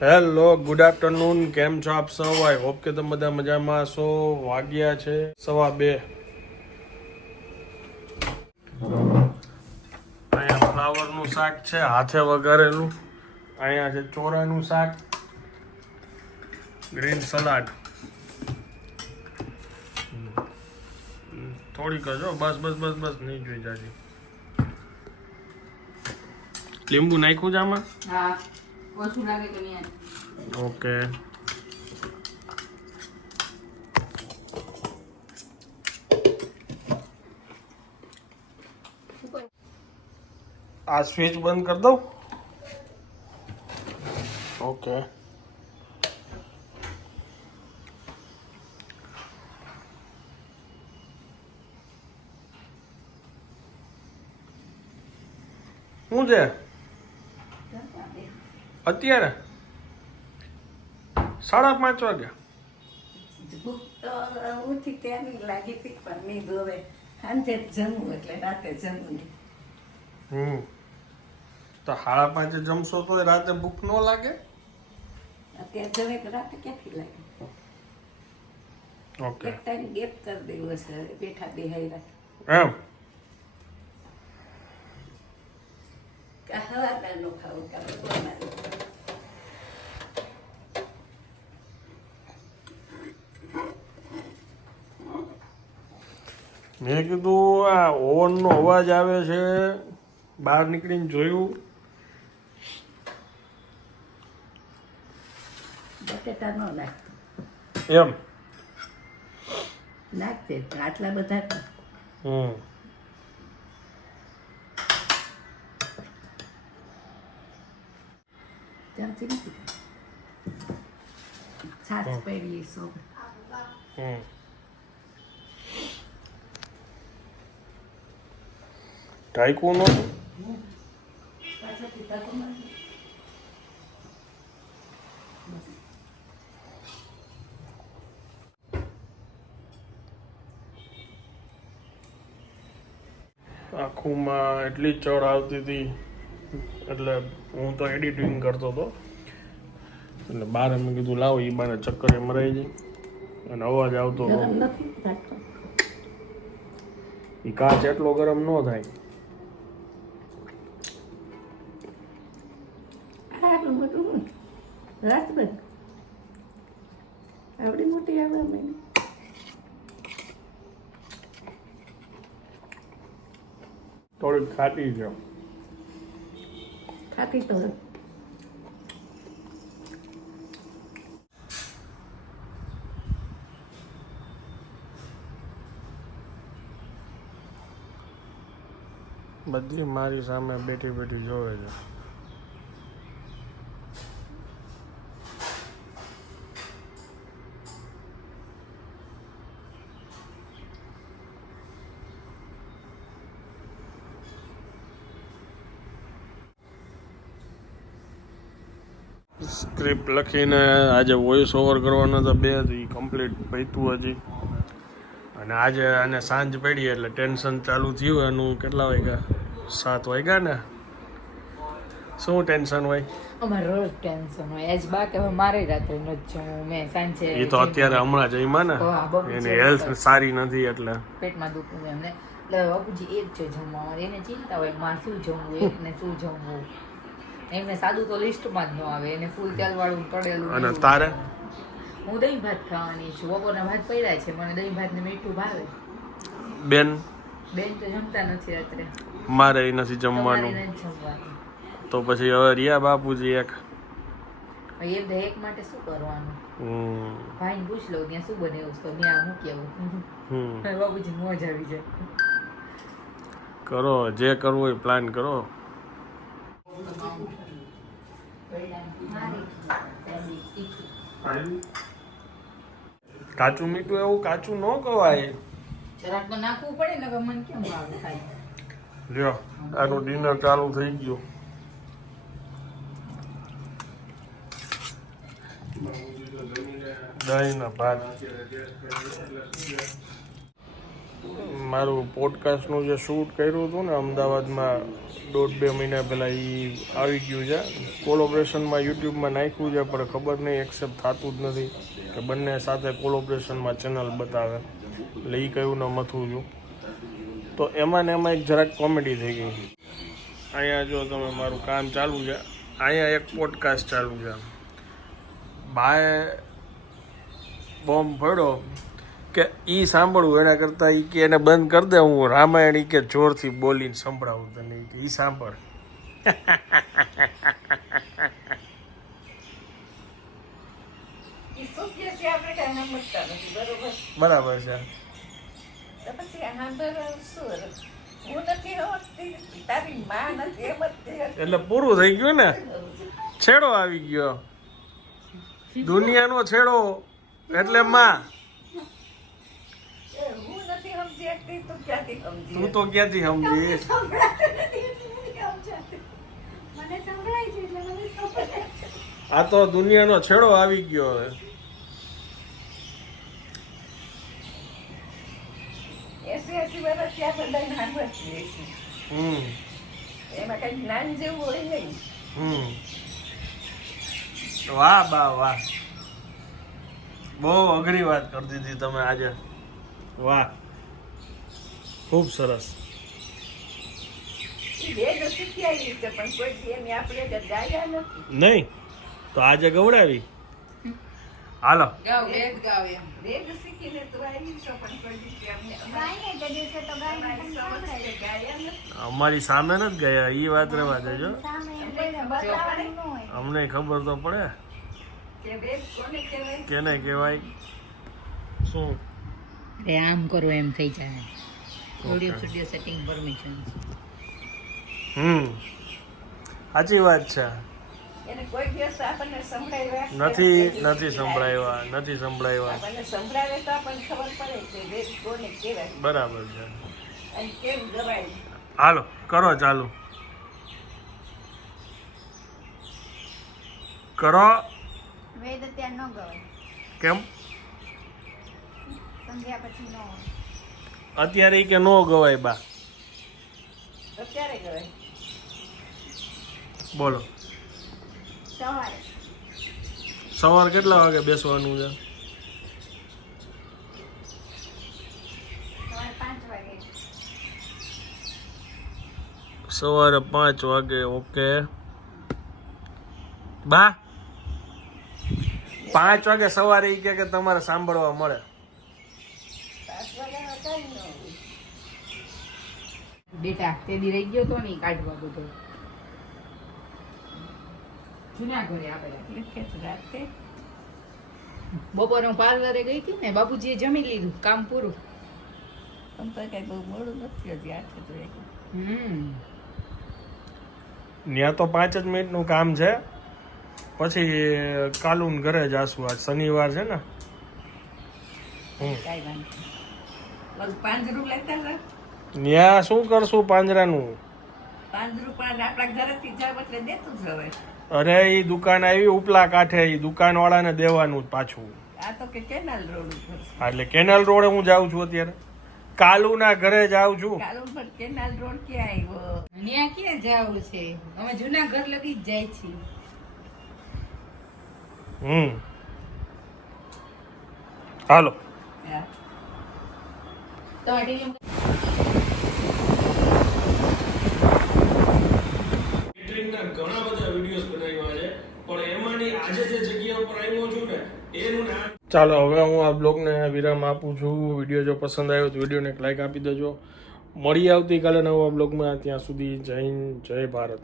Hello, good afternoon. કેમ છો આપ સૌ? આઈ હોપ કે તમે બધા મજામાં છો. વાગ્યા છે 2:15. અહીંયા ફ્લાવરનું શાક છે, હાથે વઘારેલું. અહીંયા છે ચોરાનું શાક, ગ્રીન સલાડ. થોડીક જ હો, બસ બસ બસ બસ, નહીં જોઈ જાજી. લીંબુ નાખ્યું છે આમાં? હા, ઓછું લાગે તો નહીં. ઓકે. આ સ્વિચ બંધ કરી દઉં. ઓકે. શું છે અત્યારે? 5:30 વાગ્યા. ભૂખ તો ઉઠી ત્યાંની લાગી હતી પણ નહીં હવે સાંજે જમવું એટલે રાતે જમવું નહીં. તો 5:30 જમશો તો રાતે ભૂખ ન લાગે? અત્યારે જમે તો રાતે ક્યાંથી લાગે? ઓકે. એક ટાઈમ ગેપ કરી દેવો છે બેઠા બેહાઈ એમ? હવાદાર નો ખાવું કાલે. મેં કીધું આ ઓવનનો અવાજ આવે છે, બહાર નીકળીને જોયું. બટેટા નો નાખતો, એમ? નાખતે આટલા બધા ત્યાંથી નથી છાસ પડી સો. ટાઈકું નહોતું? પાછળથી તકો નાખી. આખુંમાં એટલી ચડ આવતી હતી એટલે હું તો એડિટિંગ કરતો હતો એટલે બહાર મેં કીધું લાવો એ બાને ચક્કરે મરાઈ જાય અને અવાજ આવતો હતો. ગરમ નથી રાખતો. એ કાચ એટલો ગરમ ન થાય. આટલું મોટું રાત બંધ આવડી મોટી આવે અમે થોડીક ખાટી છે. ખાતી તો બધી મારી સામે બેઠી બેઠી જોવે છે. સ્ક્રિપ્ટ લખીને આજે વોઇસ ઓવર કરવાના હતા 2 એ કમ્પ્લીટ પૈતું હજી. અને આજે આને સાંજ પડી એટલે ટેન્શન ચાલુ થયું એનું. કેટલા વાગ્યા? 7 વાગ્યા ને. શું ટેન્શન હોય? અમારે રોજ ટેન્શન હોય. આજ બા કે હવે મારે રાત્રે નથી જમવું. મેં સાંજે એ તો અત્યારે હમણાં જઈમાં ને, એની હેલ્થ સારી નથી એટલે પેટમાં દુખવું છે એમને. એટલે બાપુજી એક છે જમવા, એને ચિંતા હોય મારે શું જમવું, એકને શું જમવું. એમને સાદું તો લિસ્ટમાં જ ન આવે, એને ફૂલ તેલવાળું તળેલું. અને તારે? હું દહીં ભાત ખાવાની છું. બપોરના ભાત પડ્યા છે, મને દહીં ભાત ને મીઠું ભાવે. બેન તો જમતા નથી રાત્રે. મારે એ નથી જમવાનું. તમારે નથી જમવાનું. તો પછી હવે રિયા બાપુજી એક એ તો એક માટે શું કરવાનું? ભાઈને પૂછ લઉં ત્યાં શું બને એવું તો ત્યાં મૂકી આવું. બાપુજી મોજ આવી જાય. કરો જે કરવું હોય પ્લાન કરો. કાચું મીઠું એવું કાચું ન કવાય. જરાક તો નાખવું પડે ને, મને કેમ ભાવે ખાય. લ્યો આનું ડિનર ચાલુ થઈ ગયું. દહીં ના ભાત. મારું પોડકાસ્ટનું જે શૂટ કર્યું હતું ને અમદાવાદમાં 1.5-2 મહિના પહેલાં એ આવી ગયું છે. કોલોબ્રેશનમાં યુટ્યુબમાં નાખ્યું છે પણ ખબર નહીં એક્સેપ્ટ થતું જ નથી કે બંને સાથે કોલોબ્રેશનમાં ચેનલ બતાવે એટલે એ કયું ન મથું છું. તો એમાં ને એમાં એક જરાક કોમેડી થઈ ગઈ. અહીંયા જો તમે મારું કામ ચાલુ છે, અહીંયા એક પોડકાસ્ટ ચાલુ છે. બાએ બોમ્બ પડ્યો કે ઈ સાંભળવું એના કરતાં ઈ કે એને બંધ કરી દે, હું રામાયણ ઈ કે જોરથી બોલીને સંભળાવું તને, ઈ કે ઈ સાંભળ. ઈ શું કહે છે આપણે કાંઈ સમજતા નથી, બરોબર? બરાબર છે. તો પછી સાંભળવાનું શું? હું નથી સમજતી, તારી માં નથી સમજતી. એટલે પૂરું થઈ ગયું ને, છેડો આવી ગયો, દુનિયાનો છેડો એટલે માં. હું નથી સમજી શકતી, તું ક્યાંથી સમજી? તું તો ક્યાંથી સમજી? સંભળાતું નથી એટલે નથી સમજાતું. મને સંભળાય છે એટલે મને સંભળાય છે. આ તો દુનિયાનો છેડો આવી ગયો હવે. 80 વર્ષ ત્યાં બધાને સાંભળતી રહેશે. એમાં કઈ જ્ઞાન જેવું હોય નહીં. વાહ બા વાહ, બહુ અઘરી વાત કરી દીધી તમે આજે. વાહ, ખૂબ સરસ. બે શીખી આવી છે પણ કોઈ દી એની આપણે ગાયા નથી. નહીં તો આજે ગવડાવી. હાલો ગાવ વેદ ગાવ એમ. વેદ શીખીને તો આવી છો પણ કોઈ દી અમને ગાયને તે દિવસે તો ગાયને અમારી સમજ કે ગાયા નથી. અમારી સામે નથી ગયા, એ વાત રહેવા દેજો. સામે એમ કોઈને બતાવવાનું ન હોય. અમને ખબર તો પડે કે વેદ કોને કહેવાય? કેને કહેવાય. શું અરે આમ કરો એમ થઈ જાય. Studio setting permission. સાચી વાત છે. એને કોઈ દિવસ આપણને સંભળાવ્યા નથી સંભળાવ્યા. આપણને સંભળાવે તો આપણને ખબર પડે કે વેદ કોને કહેવાય બરાબર છે. અને કેમ ગવાય. હાલો કરો ચાલુ કરો. વેદ અત્યારે ન ગવાય, કેમ સંધ્યા પછી ન હોય. અત્યારે ઈ કે નો ગવાય બા? અત્યારે ગવાય. બોલો. સવારે સવાર કેટલા વાગે બેસવાનું છે? સવારે 5 વાગે. સવારે 5 વાગે. ઓકે બા, 5 વાગે સવારે ઈ કે તમારે સાંભળવા મળે. 5 વાગ્યામાં કાંઈ ન હોય. બેટા તે દી રહી ગયો તો નહીં કાઢવા બધો. જૂના ઘરે આપેલા. એટલે કે રાતે બપોરે હું પાર્લરે ગઈ હતી ને, બાપુજીએ જમી લીધું, કામ પૂરું. પણ તો કઈ બહુ મોડું નથી હજી 8 જ વાગ્યા. ત્યાં તો 5 જ મિનિટનું કામ છે, પછી કાલુન ઘરે જાશું. આજ શનિવાર છે ને. કાંઈ વાંધો નહીં. ઓલું પાંજરું લેતા હતા. ત્યાં શું કરશું પાંજરાનું? પાંજરું પણ આપણા ઘરેથી જાવ એટલે દેતું જ હવે. અરે ઈ દુકાન આવી ઉપલા કાંઠે, ઈ દુકાન વાળાને દેવાનું જ પાછું. આ તો કે કેનાલ રોડ ઉપર છે. હા, એટલે કેનાલ રોડે હું જાઉં છું અત્યારે. કાલુના ઘરે જાઉં છું. કાલુન પર કેનાલ રોડ ક્યાં આવ્યો? ત્યાં ક્યાં જાવું છે? અમે જૂના ઘર લગી જ જાય છીએ. હાલો. હા. તમારે કેટરિંગના ઘણા બધા વિડીયોઝ બનાવ્યા છે, પણ એમાંની આજે જે જગ્યા ઉપર આવ્યો છું ને એનું નામ. ચાલો હવે હું આ બ્લોગને વિરામ આપું છું. વિડીયો જો પસંદ આવ્યો તો વિડીયોને એક લાઈક આપી દેજો. મળીએ આવતીકાલે નવા બ્લોગમાં. ત્યાં સુધી જય હિન્દ, જય ભારત.